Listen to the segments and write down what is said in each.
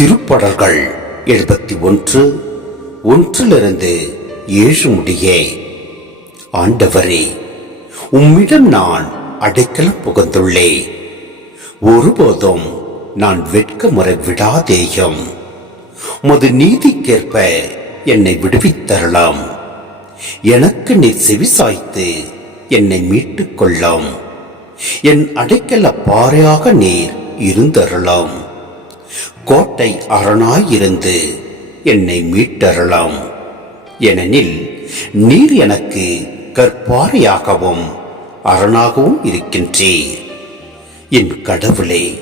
திருப்பாடல்கள் 71 1 7 முடிய. ஆண்டவரே, உம்மிடம் நான் அடைக்கலம் புகுந்துள்ளேன். ஒருபோதும் நான் வெட்கமுறை விடாதேயும். உமது நீதிக்கேற்ப என்னை விடுவித்தரலாம். எனக்கு நீர் செவிசாய்த்து என்னை மீட்டுக் கொள்ளும். என் அடைக்கல பாறையாக நீர் இருந்தருளாம். கோட்டை அரணாயிருந்து என்னை மீட்டறலாம். ஏனெனில் நீர் எனக்கு கற்பாறையாகவும் அரணாகவும் இருக்கின்றீர். என் கடவுளே,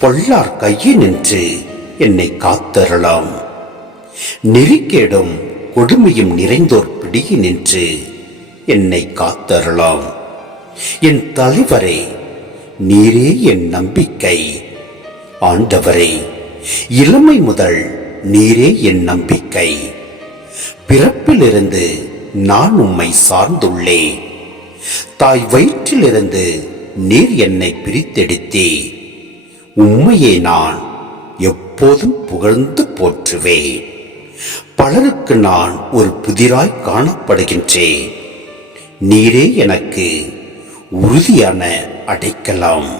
பொல்லார் கையினின்று என்னை காத்தரலாம். நெறிக்கேடும் கொடுமையும் நிறைந்தோர் பிடியினின்று என்னை காத்தரலாம். என் தலைவரே, நீரே என் நம்பிக்கை. ஆண்டவரே, இளமை முதல் நீரே என் நம்பிக்கை. பிறப்பிலிருந்து நான் உம்மை சார்ந்துள்ளேன். தாய் வயிற்றிலிருந்து நீர் என்னை பிரித்தெடுத்தே. உம்மையே நான் எப்போதும் புகழ்ந்து போற்றுவேன். பலருக்கு நான் ஒரு புதிராய் காணப்படுகின்றேன். நீரே எனக்கு உறுதியான அடைக்கலம்.